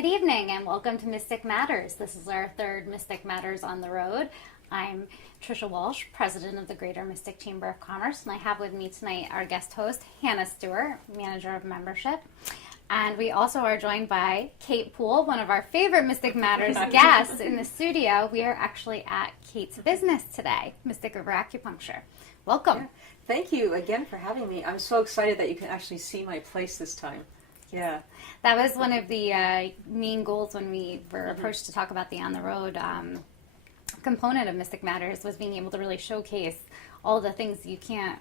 Good evening and welcome to Mystic Matters. This is our third Mystic Matters on the road. I'm Trisha Walsh, president of the Greater Mystic Chamber of Commerce, and I have with me tonight our guest host, Hannah Stewart, manager of membership. And we also are joined by Kate Poole, one of our favorite Mystic Matters guests in the studio. We are actually at Kate's business today, Mystic Over Acupuncture. Welcome. Yeah. Thank you again for having me. I'm so excited that you can actually see my place this time. Yeah. That was one of the main goals when we were approached to talk about the on the road component of Mystic Matters, was being able to really showcase all the things you can't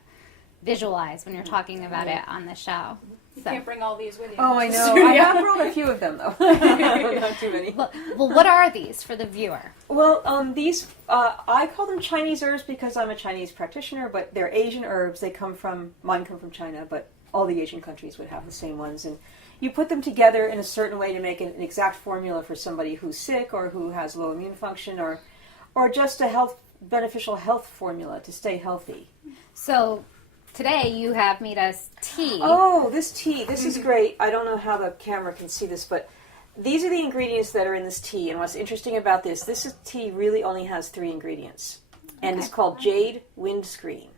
visualize when you're talking about it on the show. You can't bring all these with you. Oh, I know. I have brought a few of them, though. Not too many. Well, what are these for the viewer? Well, these, I call them Chinese herbs because I'm a Chinese practitioner, but they're Asian herbs. Mine come from China, but all the Asian countries would have the same ones. And you put them together in a certain way to make an exact formula for somebody who's sick or who has low immune function or just a beneficial health formula to stay healthy. So today you have made us tea. Oh, this tea. This is great. I don't know how the camera can see this, but these are the ingredients that are in this tea. And what's interesting about this tea really only has 3 ingredients. And it's called Jade Windscreen.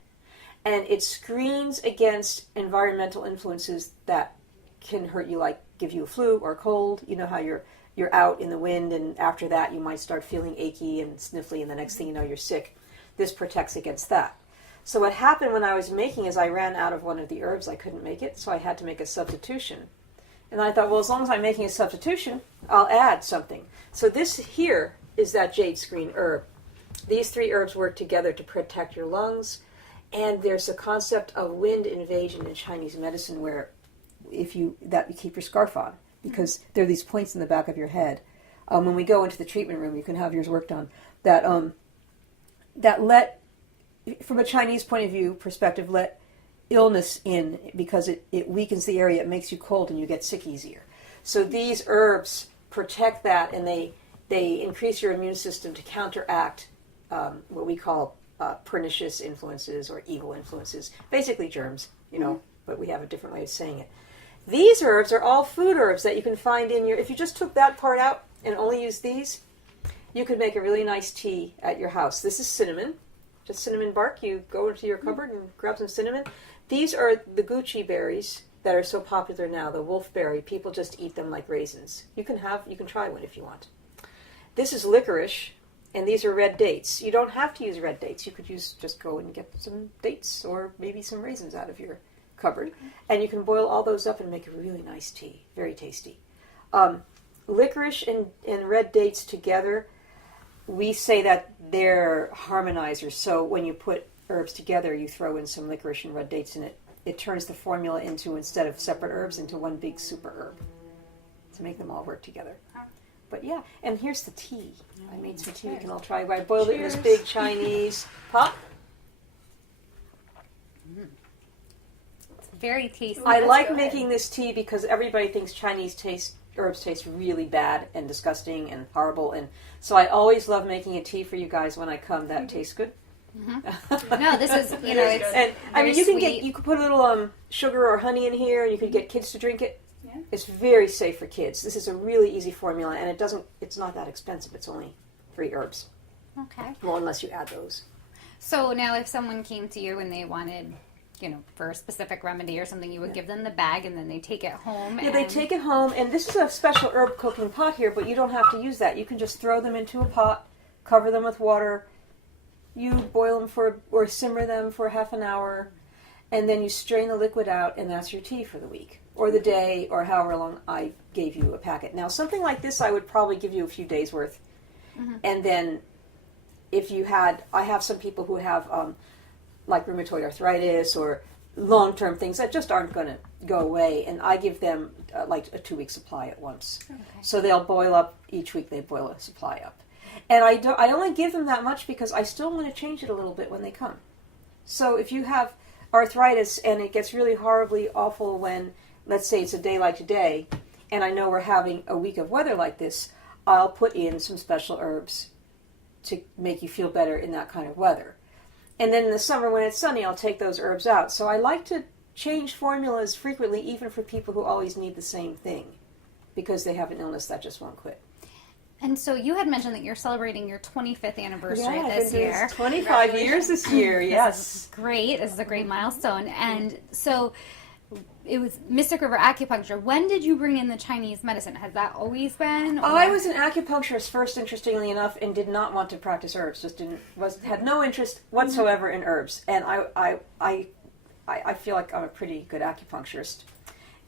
And it screens against environmental influences that can hurt you, like give you a flu or a cold. You know how you're out in the wind, and after that you might start feeling achy and sniffly, and the next thing you know you're sick. This protects against that. So what happened when I was making is I ran out of one of the herbs. I couldn't make it, so I had to make a substitution. And I thought, well, as long as I'm making a substitution, I'll add something. So this here is that jade screen herb. These 3 herbs work together to protect your lungs. And there's a concept of wind invasion in Chinese medicine where you keep your scarf on, because there are these points in the back of your head. When we go into the treatment room, you can have yours worked on, that let, from a Chinese point of view perspective, let illness in, because it weakens the area, it makes you cold, and you get sick easier. So these herbs protect that, and they increase your immune system to counteract what we call pernicious influences or evil influences, basically germs, but we have a different way of saying it. These herbs are all food herbs that you can find if you just took that part out and only used these, you could make a really nice tea at your house. This is cinnamon, just cinnamon bark. You go into your cupboard and grab some cinnamon. These are the Gucci berries that are so popular now, the wolfberry. People just eat them like raisins. You can try one if you want. This is licorice. And these are red dates. You don't have to use red dates. You could just go and get some dates or maybe some raisins out of your cupboard. And you can boil all those up and make a really nice tea. Very tasty. Licorice and red dates together, we say that they're harmonizers. So when you put herbs together, you throw in some licorice and red dates in it. It turns the formula into, instead of separate herbs, into one big super herb to make them all work together. But yeah, and here's the tea. I made some tea we can all try. I boiled it in this big Chinese pot. It's very tasty. I like making this tea because everybody thinks Chinese herbs taste really bad and disgusting and horrible, and so I always love making a tea for you guys when I come that tastes good. No, this is, it's and I mean, sweet. you could put a little sugar or honey in here, and you could get kids to drink it. Yeah. It's very safe for kids. This is a really easy formula, and it's not that expensive. It's only 3 herbs. Okay. Well, unless you add those. So now if someone came to you and they wanted, for a specific remedy or something, you would give them the bag and then they take it home. Yeah, they take it home, and this is a special herb cooking pot here, but you don't have to use that. You can just throw them into a pot, cover them with water, you boil them or simmer them for half an hour, and then you strain the liquid out, and that's your tea for the week, or the day, or however long I gave you a packet. Now, something like this, I would probably give you a few days worth. And then I have some people who have like rheumatoid arthritis or long-term things that just aren't going to go away, and I give them like a 2-week supply at once. Okay. So they'll boil up, each week they boil a supply up. And I only give them that much because I still want to change it a little bit when they come. So if you have arthritis and it gets really horribly awful when, let's say it's a day like today, and I know we're having a week of weather like this, I'll put in some special herbs to make you feel better in that kind of weather. And then in the summer when it's sunny, I'll take those herbs out. So I like to change formulas frequently, even for people who always need the same thing, because they have an illness that just won't quit. And so you had mentioned that you're celebrating your 25th anniversary this I've been doing year. this 25 years this year, yes. This is great. This is a great milestone. And so it was Mystic River Acupuncture. When did you bring in the Chinese medicine? Has that always been? Or? I was an acupuncturist first, interestingly enough, and did not want to practice herbs. Had no interest whatsoever in herbs. And I feel like I'm a pretty good acupuncturist.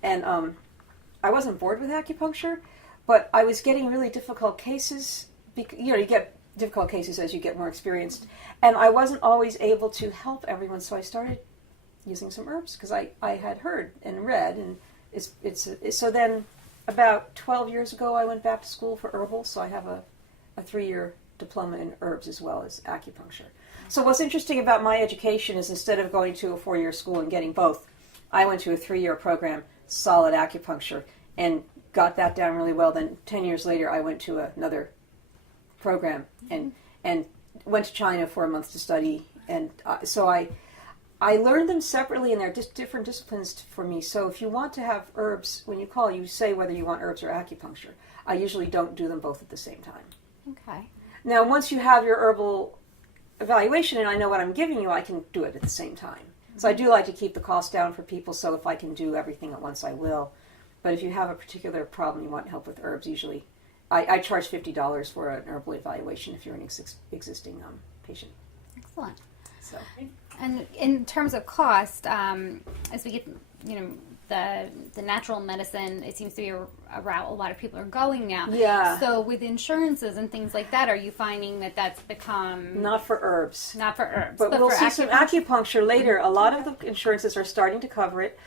And I wasn't bored with acupuncture, but I was getting really difficult cases. You get difficult cases as you get more experienced. And I wasn't always able to help everyone, so I started using some herbs because I had heard and read. And so then about 12 years ago, I went back to school for herbal, so I have a 3-year diploma in herbs as well as acupuncture. So what's interesting about my education is instead of going to a 4-year school and getting both, I went to a 3-year program, solid acupuncture, and got that down really well. Then 10 years later, I went to another program and went to China for a month to study. And so I learned them separately, and they're just different disciplines for me. So if you want to have herbs, when you call, you say whether you want herbs or acupuncture. I usually don't do them both at the same time. Okay. Now, once you have your herbal evaluation and I know what I'm giving you, I can do it at the same time. So I do like to keep the cost down for people, so if I can do everything at once, I will. But if you have a particular problem you want help with herbs, usually I charge $50 for an herbal evaluation if you're an existing patient. Excellent. So. And in terms of cost, as we get, the natural medicine, it seems to be a route a lot of people are going now. Yeah. So with insurances and things like that, are you finding that that's become... Not for herbs. Not for herbs. But we'll for see some acupuncture later. A lot of the insurances are starting to cover it.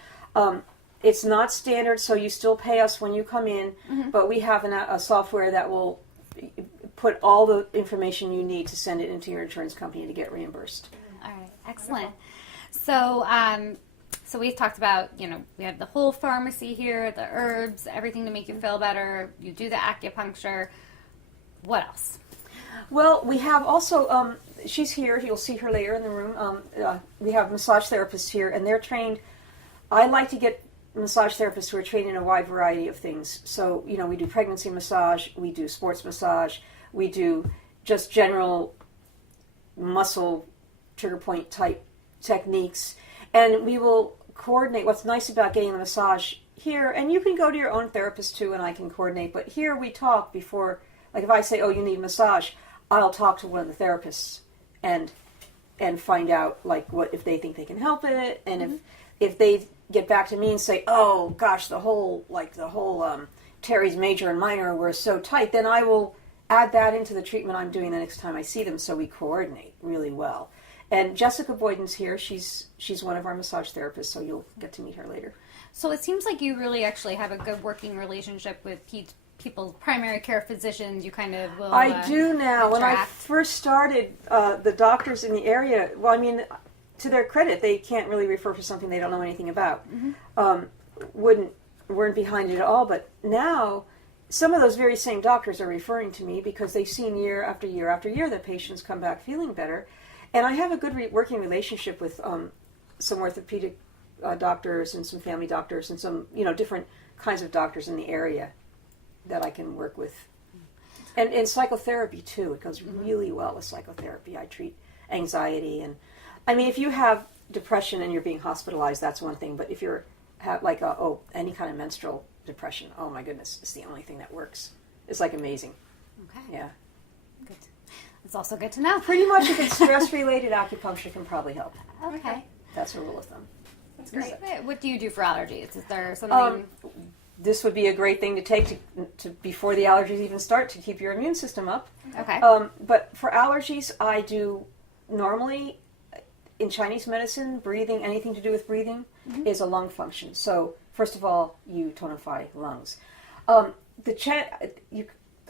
It's not standard, so you still pay us when you come in, but we have a software that will put all the information you need to send it into your insurance company to get reimbursed. All right, excellent. So, so we've talked about, we have the whole pharmacy here, the herbs, everything to make you feel better. You do the acupuncture. What else? Well, we have also, she's here. You'll see her later in the room. We have massage therapists here, and they're trained. I like to get massage therapists who are trained in a wide variety of things. So, we do pregnancy massage, we do sports massage, we do just general muscle trigger point type techniques, and we will coordinate. What's nice about getting the massage here, and you can go to your own therapist too, and I can coordinate, but here we talk before, like if I say, oh, you need massage, I'll talk to one of the therapists and find out like what if they think they can help it, and if they get back to me and say, oh gosh, the whole teres major and minor were so tight, then I will add that into the treatment I'm doing the next time I see them, so we coordinate really well. And Jessica Boyden's here. She's one of our massage therapists, so you'll get to meet her later. So it seems like you really actually have a good working relationship with people's primary care physicians. You kind of will I do now. interact. When I first started, the doctors in the area, well, I mean, to their credit, they can't really refer for something they don't know anything about. Weren't behind it at all. But now, some of those very same doctors are referring to me because they've seen year after year after year that patients come back feeling better. And I have a good working relationship with some orthopedic doctors and some family doctors and some different kinds of doctors in the area that I can work with. And psychotherapy too. It goes really well with psychotherapy. I treat anxiety, and I mean, if you have depression and you're being hospitalized, that's one thing. But if you're any kind of menstrual depression, oh my goodness, it's the only thing that works. It's like amazing. Okay. Yeah. Good. It's also good to know. Pretty much, if it's stress-related, acupuncture can probably help. Okay. That's a rule of thumb. That's great. What do you do for allergies? Is there something? This would be a great thing to take to before the allergies even start to keep your immune system up. Okay. But for allergies, I do normally in Chinese medicine, breathing, anything to do with breathing, is a lung function. So first of all, you tonify lungs.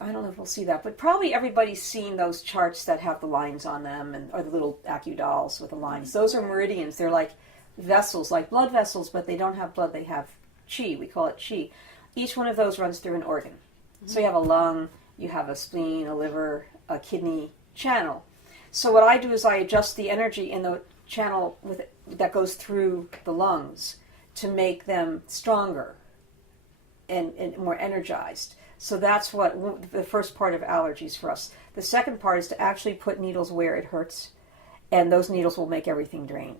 I don't know if we'll see that, but probably everybody's seen those charts that have the lines on them, or the little AccuDolls with the lines. Those are meridians. They're like vessels, like blood vessels, but they don't have blood. They have qi. We call it qi. Each one of those runs through an organ. So you have a lung, you have a spleen, a liver, a kidney channel. So what I do is I adjust the energy in the channel that goes through the lungs to make them stronger. and more energized. So that's what the first part of allergies for us. The second part is to actually put needles where it hurts, and those needles will make everything drain.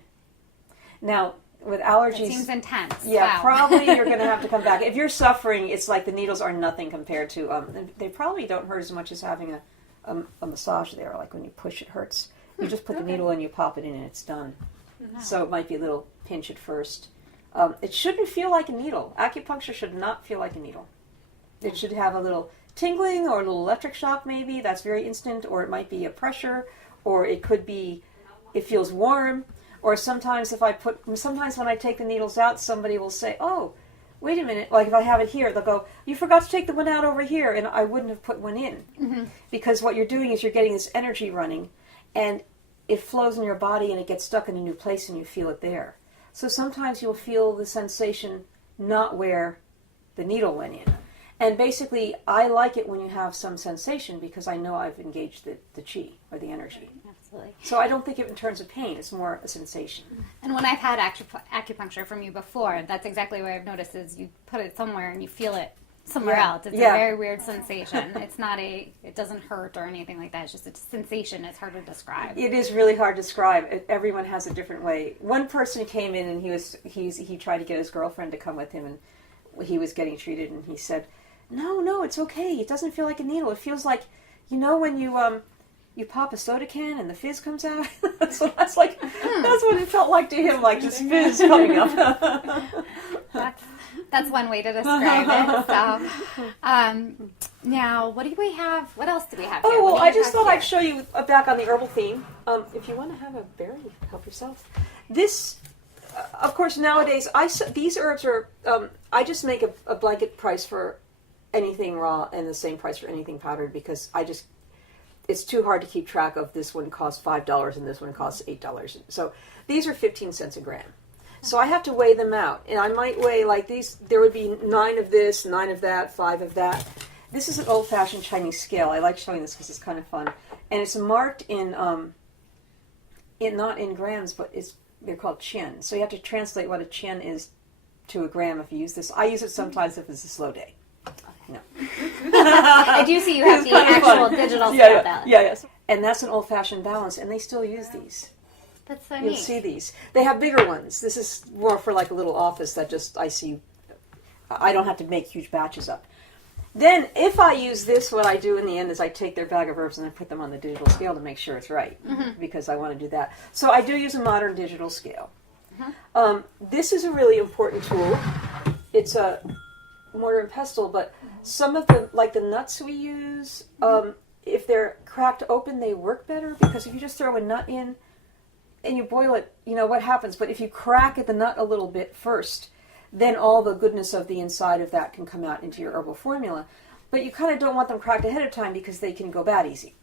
Now, with allergies... It seems intense. Yeah, wow. probably you're going to have to come back. If you're suffering, it's like the needles are nothing compared to... they probably don't hurt as much as having a massage there. Like when you push, it hurts. You just put the needle in, you pop it in, and it's done. No. So it might be a little pinch at first. It shouldn't feel like a needle. Acupuncture should not feel like a needle. It should have a little tingling or a little electric shock maybe. That's very instant. Or it might be a pressure. Or it could be, it feels warm. Or sometimes when I take the needles out, somebody will say, oh, wait a minute. Like if I have it here, they'll go, you forgot to take the one out over here. And I wouldn't have put one in. Mm-hmm. Because what you're doing is you're getting this energy running. And it flows in your body and it gets stuck in a new place and you feel it there. So sometimes you'll feel the sensation not where the needle went in. And basically, I like it when you have some sensation because I know I've engaged the chi, or the energy. Absolutely. So I don't think of it in terms of pain. It's more a sensation. And when I've had acupuncture from you before, that's exactly what I've noticed is you put it somewhere and you feel it somewhere else. It's a very weird sensation. It's not it doesn't hurt or anything like that. It's just a sensation. It's hard to describe. It is really hard to describe. Everyone has a different way. One person came in and he tried to get his girlfriend to come with him, and he was getting treated, and he said, no, it's okay. It doesn't feel like a needle. It feels like, when you pop a soda can and the fizz comes out. That's what it felt like to him, like just fizz coming up. That's one way to describe it. So, now, what do we have? What else do we have here? Oh, well, I just thought I'd show you back on the herbal theme. If you want to have a berry, help yourself. This, of course, nowadays, these herbs are, I just make a blanket price for anything raw and the same price for anything powdered because it's too hard to keep track of this one costs $5 and this one costs $8. So these are 15 cents a gram. So I have to weigh them out. And I might weigh like these, there would be 9 of this, 9 of that, 5 of that. This is an old-fashioned Chinese scale. I like showing this because it's kind of fun. And it's marked in not in grams, but they're called chen. So you have to translate what a chen is to a gram if you use this. I use it sometimes if it's a slow day. No. I do see you have the actual digital scale balance. Yes. And that's an old-fashioned balance, and they still use these. That's so neat. You'll see these. They have bigger ones. This is more for like a little office that I see. I don't have to make huge batches up. Then, if I use this, what I do in the end is I take their bag of herbs and I put them on the digital scale to make sure it's right, because I want to do that. So I do use a modern digital scale. This is a really important tool. It's a mortar and pestle, but some of the nuts we use, if they're cracked open, they work better, because if you just throw a nut in and you boil it, what happens? But if you crack the nut a little bit first, then all the goodness of the inside of that can come out into your herbal formula. But you kind of don't want them cracked ahead of time because they can go bad easy.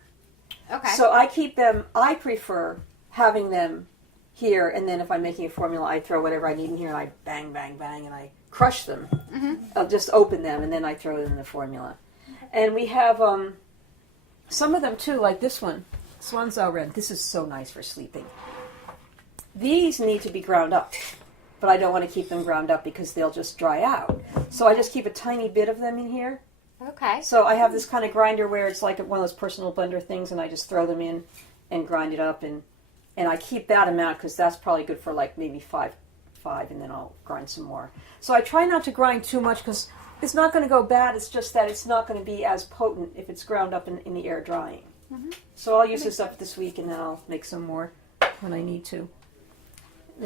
Okay. So I prefer having them here, and then if I'm making a formula, I throw whatever I need in here, and I bang, bang, bang, and I crush them. I'll just open them, and then I throw them in the formula. And we have some of them, too, like this one, Swanzao Red. This is so nice for sleeping. These need to be ground up, but I don't want to keep them ground up because they'll just dry out. So I just keep a tiny bit of them in here. Okay. So I have this kind of grinder where it's like one of those personal blender things, and I just throw them in and grind it up, and I keep that amount because that's probably good for like maybe five, and then I'll grind some more. So I try not to grind too much because it's not going to go bad. It's just that it's not going to be as potent if it's ground up in the air drying. So I'll use this up this week, and then I'll make some more when I need to.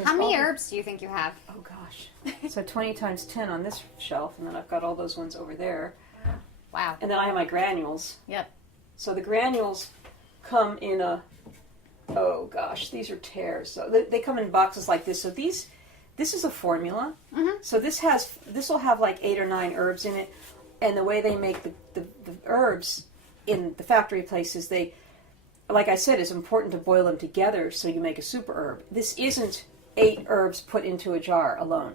How many herbs do you think you have? Oh gosh. So 20 times 10 on this shelf, and then I've got all those ones over there. Wow. And then I have my granules. Yep. So the granules come in oh gosh, these are tears. So they come in boxes like this. So this is a formula. So this will have like 8 or 9 herbs in it. And the way they make the herbs in the factory places, like I said, it's important to boil them together so you make a super herb. This isn't 8 herbs put into a jar alone.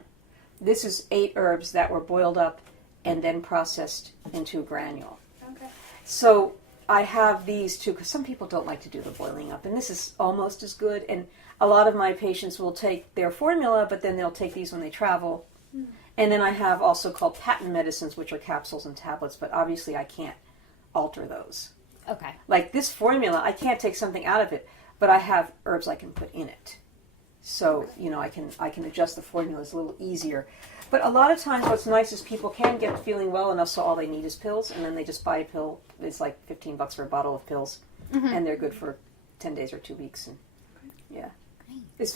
This is 8 herbs that were boiled up and then processed into a granule. Okay. So I have these too, because some people don't like to do the boiling up, and this is almost as good. And a lot of my patients will take their formula, but then they'll take these when they travel, And then I have also called patent medicines, which are capsules and tablets, but obviously I can't alter those. Okay. Like this formula, I can't take something out of it, but I have herbs I can put in it. So, I can adjust the formulas a little easier. But a lot of times what's nice is people can get feeling well enough so all they need is pills, and then they just buy a pill. It's like $15 for a bottle of pills, and they're good for 10 days or 2 weeks. And yeah.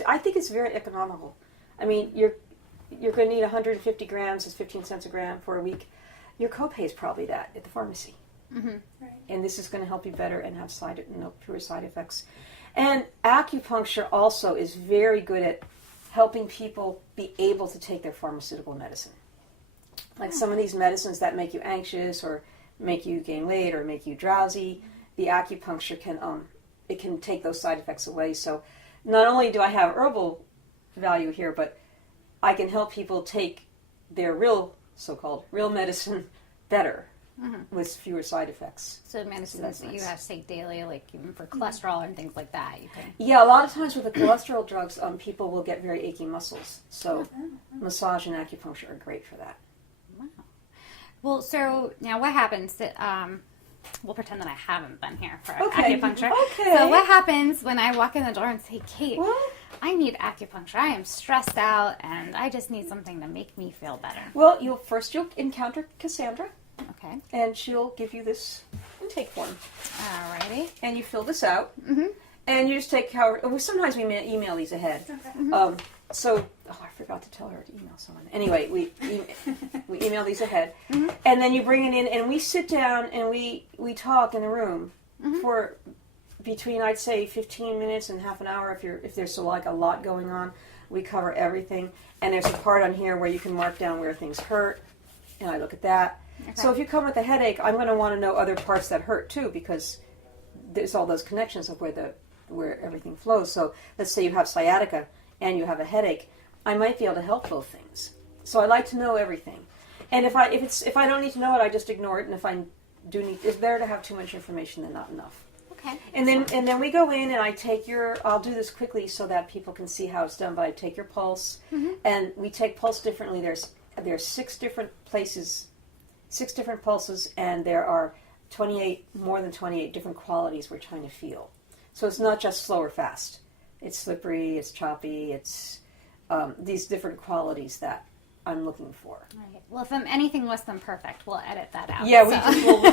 I think it's very economical. I mean, you're going to need 150 grams, it's 15 cents a gram for a week. Your copay is probably that at the pharmacy. Right. And this is going to help you better and have fewer side effects. And acupuncture also is very good at helping people be able to take their pharmaceutical medicine. Like some of these medicines that make you anxious or make you gain weight or make you drowsy, the acupuncture can take those side effects away. So not only do I have herbal value here, but I can help people take their so-called real medicine better with fewer side effects. So medicines that you have to take daily, like even for cholesterol and things like that, you can. Yeah, a lot of times with the cholesterol drugs, people will get very achy muscles. So massage and acupuncture are great for that. Wow. Well, so now what happens that, we'll pretend that I haven't been here for acupuncture. Okay. So what happens when I walk in the door and say, Kate, Well, I need acupuncture. I am stressed out and I just need something to make me feel better. well, you'll encounter Cassandra, Okay. and she'll give you this intake form. Alrighty. And you fill this out, Mm-hmm. and you just take sometimes we email these ahead. Okay. I forgot to tell her to email someone. Anyway, we email these ahead, Mm-hmm. and then you bring it in, and we sit down and we talk in the room for between, I'd say, 15 minutes and half an hour if there's a lot going on. We cover everything, and there's a part on here where you can mark down where things hurt, and I look at that. Okay. So if you come with a headache, I'm going to want to know other parts that hurt too, because there's all those connections of where everything flows. So let's say you have sciatica and you have a headache, I might be able to help both things. So I like to know everything. And if I don't need to know it, I just ignore it. And if I do need, it's better to have too much information than not enough. Okay. And then we go in and I take I'll do this quickly so that people can see how it's done. But I take your pulse, and we take pulse differently. There's 6 different places, 6 different pulses, and there are more than 28 different qualities we're trying to feel. So it's not just slow or fast. It's slippery, it's choppy, it's these different qualities that I'm looking for. Right. Well, if I'm anything less than perfect, we'll edit that out. Yeah, so. we'll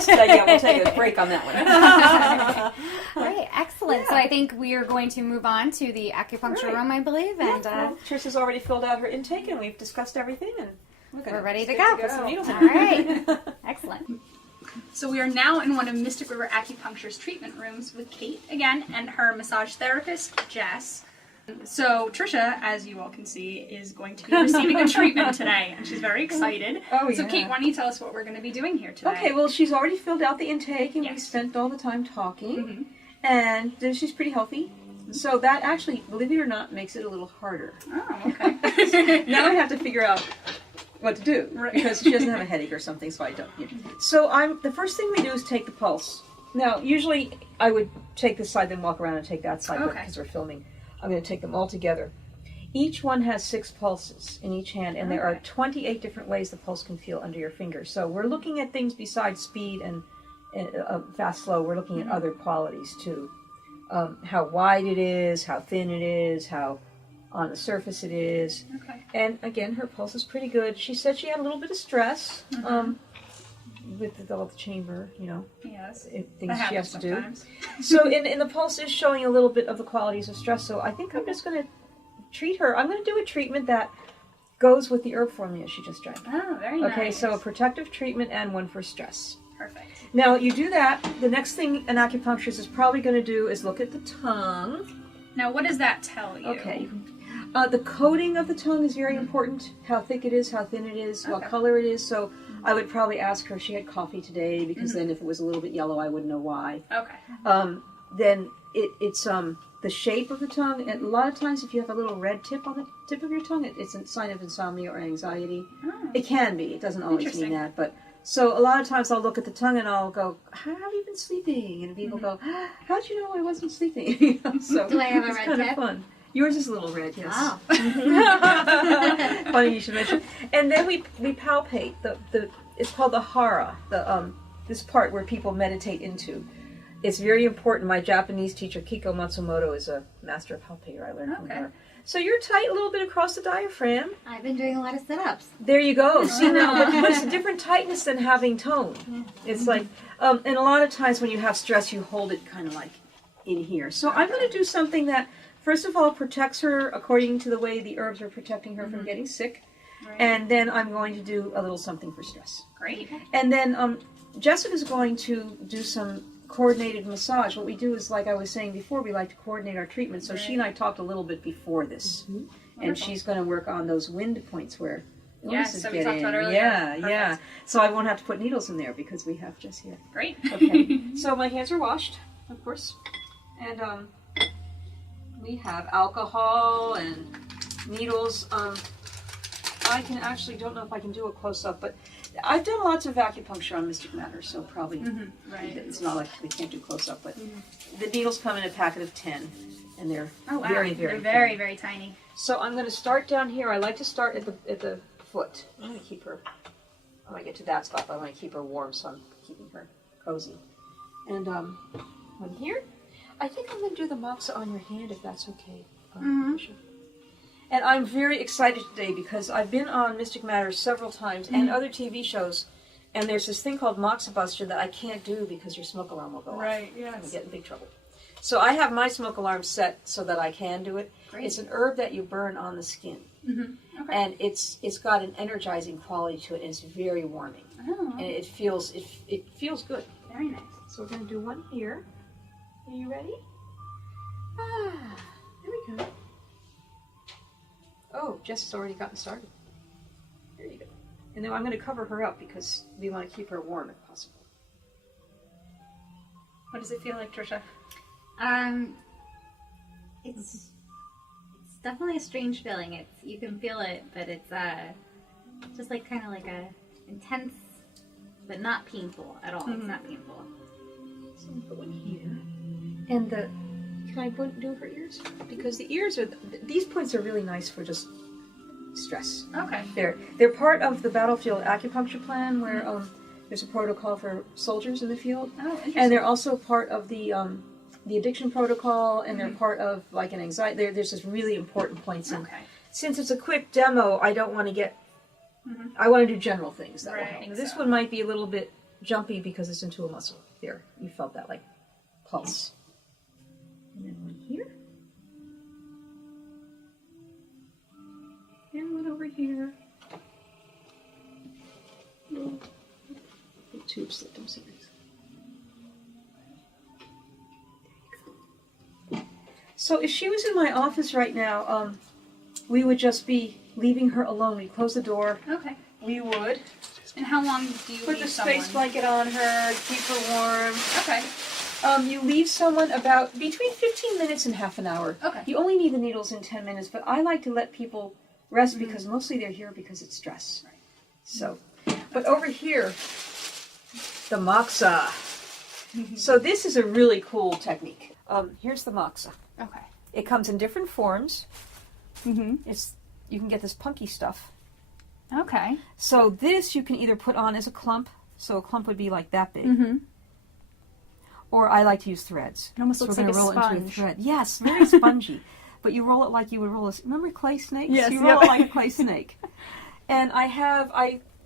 take a break on that one. Right, excellent. Yeah. So I think we are going to move on to the acupuncture room, I believe, and Trish has already filled out her intake, and we've discussed everything, and we're ready to go. Put some needles in. All right, excellent. So we are now in one of Mystic River Acupuncture's treatment rooms with Kate again and her massage therapist, Jess. So Trisha, as you all can see, is going to be receiving a treatment today, and she's very excited. Oh, So yeah. Kate, why don't you tell us what we're going to be doing here today? Okay, well, she's already filled out the intake, and we Yes. spent all the time talking, and she's pretty healthy. So that actually, believe it or not, makes it a little harder. Oh, okay. Now I have to figure out what to do, Right. because she doesn't have a headache or something, so I don't. So the first thing we do is take the pulse. Now, usually I would take this side, then walk around and take that side, but Okay. because we're filming, I'm going to take them all together. Each one has 6 pulses in each hand, and there are 28 different ways the pulse can feel under your finger. So we're looking at things besides speed and fast, slow. We're looking at other qualities too. How wide it is, how thin it is, how on the surface it is. Okay. And again, her pulse is pretty good. She said she had a little bit of stress with all the chamber, Yes. things That she has happens to do. sometimes. So in the pulse is showing a little bit of the qualities of stress. So I think I'm just going to treat her. I'm going to do a treatment that goes with the herb formula she just drank. Oh, very nice. Okay, so a protective treatment and one for stress. Perfect. Now, you do that. The next thing an acupuncturist is probably going to do is look at the tongue. Now, what does that tell you? Okay. The coating of the tongue is very important. How thick it is, how thin it is, what Okay. color it is. So I would probably ask her if she had coffee today, because then if it was a little bit yellow, I would know why. Okay. Then it's the shape of the tongue. And a lot of times, if you have a little red tip on the tip of your tongue, it's a sign of insomnia or anxiety. Oh. It can be. It doesn't always mean Interesting. that, but. So a lot of times I'll look at the tongue and I'll go, "How have you been sleeping?" And people go, "How'd you know I wasn't sleeping?" So Do I have a it's red kind tip? of fun. Yours is a little red, yes. Wow. Funny you should mention. And then we palpate the it's called the hara, this part where people meditate into. It's very important. My Japanese teacher Kiko Matsumoto is a master palpator. I learned from her. So you're tight a little bit across the diaphragm. I've been doing a lot of sit-ups. There you go. See now, but it's a different tightness than having tone. It's like, and a lot of times when you have stress, you hold it kind of like in here. So I'm going to do something that, first of all, protects her according to the way the herbs are protecting her from getting sick. Right. And then I'm going to do a little something for stress. Great. And then Jessica's going to do some coordinated massage. What we do is, like I was saying before, we like to coordinate our treatment. So she and I talked a little bit before this. And she's going to work on those wind points where illnesses so we get talked in. about earlier. Yeah, Perfect. yeah. So I won't have to put needles in there because we have Jess here. Great. Okay. So my hands are washed, of course. And we have alcohol and needles. I can actually, don't know if I can do a close-up, but I've done lots of acupuncture on Mystic Matters, so probably Right. it's not like we can't do close-up, but the needles come in a packet of 10, and they're Oh wow. very, very They're very, thin. very tiny. So I'm going to start down here. I like to start at the foot. I'm going to keep her, when I get to that spot, but I want to keep her warm, so I'm keeping her cozy. And one here. I think I'm going to do the moxa on your hand, if that's okay. Sure. And I'm very excited today because I've been on Mystic Matters several times and other TV shows, and there's this thing called Moxa Buster that I can't do because your smoke alarm will go off. Right, And yes. get in big trouble. So I have my smoke alarm set so that I can do it. Great. It's an herb that you burn on the skin. Okay. And it's got an energizing quality to it, and it's very warming. Oh, And it feels good. very nice. So we're going to do one here. Are you ready? Ah, there we go. Oh, Jess has already gotten started. There you go. And then I'm going to cover her up because we want to keep her warm if possible. What does it feel like, Trisha? It's definitely a strange feeling. You can feel it, but it's just like kind of like a intense, but not painful at all. It's not painful. So I'm going to put one here. And can I do her ears? Because the ears these points are really nice for just stress. Okay. They're part of the battlefield acupuncture plan where there's a protocol for soldiers in the field. Oh, interesting. And they're also part of the addiction protocol, and they're part of like an anxiety. There's just really important points. And Okay. since it's a quick demo, I don't want to get. I want to do general things that will Right, help. so. This one might be a little bit jumpy because it's into a muscle. There, you felt that like pulse. And then one here. And one over here. Little tube slipped. I'm sorry. So if she was in my office right now, we would just be leaving her alone. We'd close the door. Okay. We would And how long do you put leave the someone? space blanket on her, keep her warm. Okay. You leave someone about between 15 minutes and half an hour. Okay. You only need the needles in 10 minutes, but I like to let people rest because mostly they're here because it's stress. Right. So, but over here, the moxa. So this is a really cool technique. Here's the moxa. Okay. It comes in different forms. You can get this punky stuff. Okay. So this you can either put on as a clump. So a clump would be like that big. Or I like to use threads. It almost So looks we're like going a to roll it into sponge. a thread. Yes, very spongy. But you roll it like you would roll remember clay snakes? Yes, You roll yep. it like a clay snake. And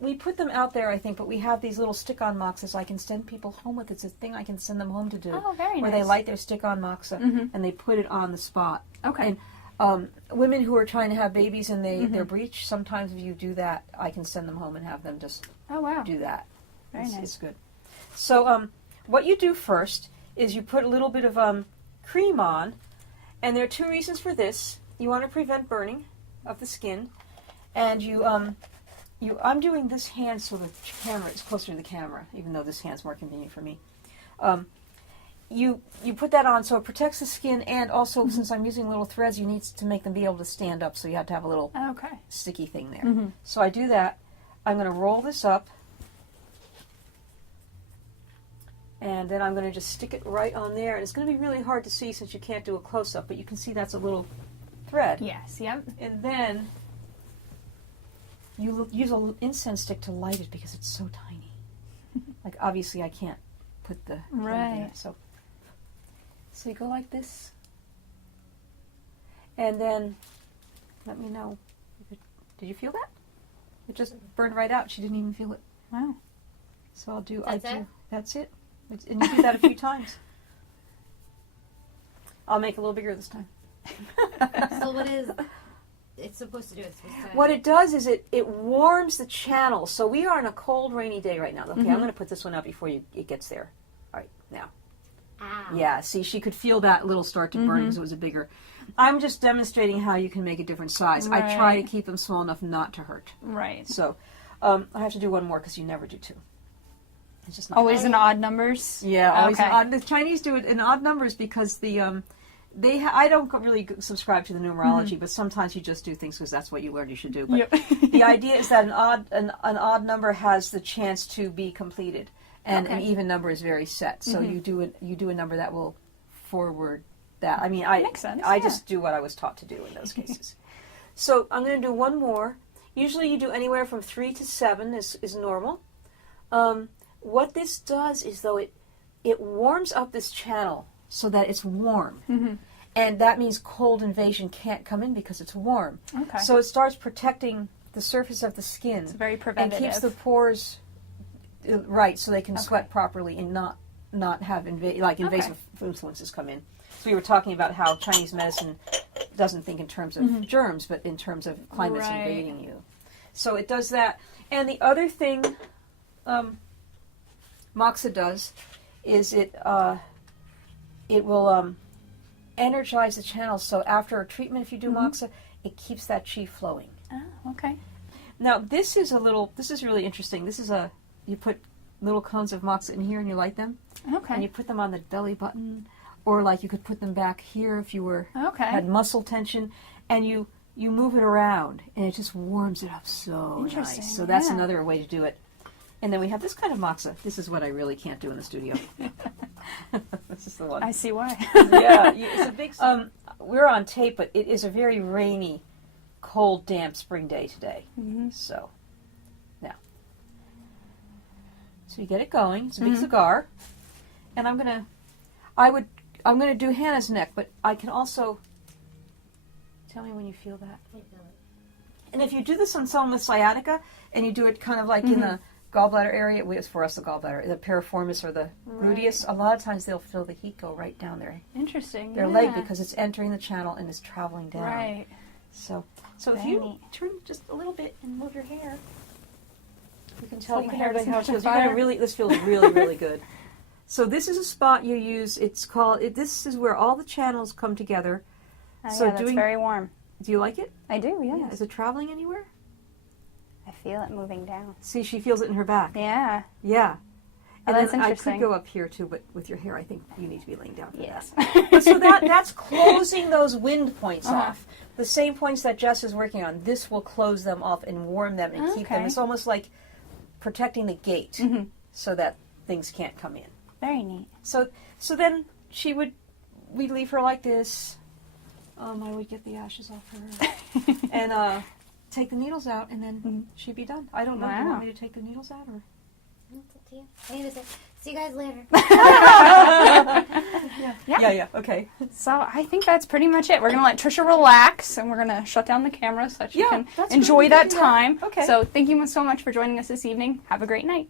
we put them out there, I think, but we have these little stick-on moxas I can send people home with. It's a thing I can send them home to do. Oh, very where nice. they light their stick-on moxa and they put it on the spot. Okay. And women who are trying to have babies and they're breech, sometimes if you do that, I can send them home and have them just Oh wow. do that. Very nice. It's good. So what you do first is you put a little bit of cream on, and there are two reasons for this. You want to prevent burning of the skin, and I'm doing this hand so the camera is closer to the camera, even though this hand's more convenient for me. You put that on so it protects the skin, and also since I'm using little threads, you need to make them be able to stand up, so you have to have a little Okay. sticky thing there. So I do that. I'm going to roll this up, and then I'm going to just stick it right on there. And it's going to be really hard to see since you can't do a close-up, but you can see that's a little thread. Yes, yep. And then you use an incense stick to light it because it's so tiny. Like, obviously I can't put the thing there, so you go like this. And then, let me know. Did you feel that? It just burned right out. She didn't even feel it. Wow. So I'll do. That's it? That's it. And you do that a few times. I'll make it a little bigger this time. So what is it's supposed to do? It's supposed to... What it does is it warms the channel. So we are on a cold, rainy day right now. Okay, I'm going to put this one out before it gets there. All right, now. Ow. Yeah, see, she could feel that little start to burn because it was a bigger. I'm just demonstrating how you can make a different size. Right. I try to keep them small enough not to hurt. Right. So I have to do one more because you never do two. It's just not Always in odd numbers? Yeah, always Okay. in odd. The Chinese do it in odd numbers because the I don't really subscribe to the numerology, but sometimes you just do things because that's what you learned you should do. But Yep. the idea is that an odd number has the chance to be completed, and an even number is very set. So you do a number that will forward that. I mean, Makes sense, I yeah. just do what I was taught to do in those cases. So I'm going to do one more. Usually you do anywhere from 3 to 7 is normal. What this does is, though, it warms up this channel so that it's warm. And that means cold invasion can't come in because it's warm. Okay. So it starts protecting the surface of the skin. It's very and preventative. keeps the pores right so they can sweat properly and not have invasive influences come in. So we were talking about how Chinese medicine doesn't think in terms of germs, but in terms of climates invading you. So it does that. And the other thing Moxa does is it will energize the channel. So after a treatment, if you do Moxa, it keeps that chi flowing. Oh, okay. Now this is really interesting. You put little cones of Moxa in here and you light them. Okay. And you put them on the belly button, or like you could put them back here if you had muscle tension, and you move it around, and it just warms it up so Interesting, nice. So that's yeah. another way to do it. And then we have this kind of Moxa. This is what I really can't do in the studio. This is the one. I see why. Yeah, it's a big. We're on tape, but it is a very rainy, cold, damp spring day today. So now, so you get it going. It's a big cigar, and I'm gonna do Hannah's neck, but I can also tell me when you feel that. I feel it. And if you do this on someone with sciatica, and you do it kind of like in the gallbladder area, it's for us the gallbladder, the piriformis or the gluteus, a lot of times they'll feel the heat go right down Interesting. their leg because it's entering the channel and is traveling down. Right. So if Very you neat. turn just a little bit and move your hair, you can Hold tell my hair everybody how it so feels. much better. This feels really, really good. So this is a spot you use. It's called. This is where all the channels come together. So yeah, that's very warm. Do you like it? I do, yeah. Is it traveling anywhere? I feel it moving down. See, she feels it in her back. Yeah. Yeah. Oh, And that's then I interesting. could go up here too, but with your hair, I think you need to be laying down for Yes. that. So that's closing those wind points off. The same points that Jess is working on. This will close them off and warm them and keep them. Okay. It's almost like protecting the gate so that things can't come in. Very neat. So then we'd leave her like this. I would get the ashes off her and take the needles out, and then she'd be done. I don't know. Do you want me to take the needles out or? It's up to you. I need to say, see you guys later. Yeah. Okay. So I think that's pretty much it. We're going to let Trisha relax, and we're going to shut down the camera so that she can that's enjoy good. that We can do that. time. Okay. So thank you so much for joining us this evening. Have a great night.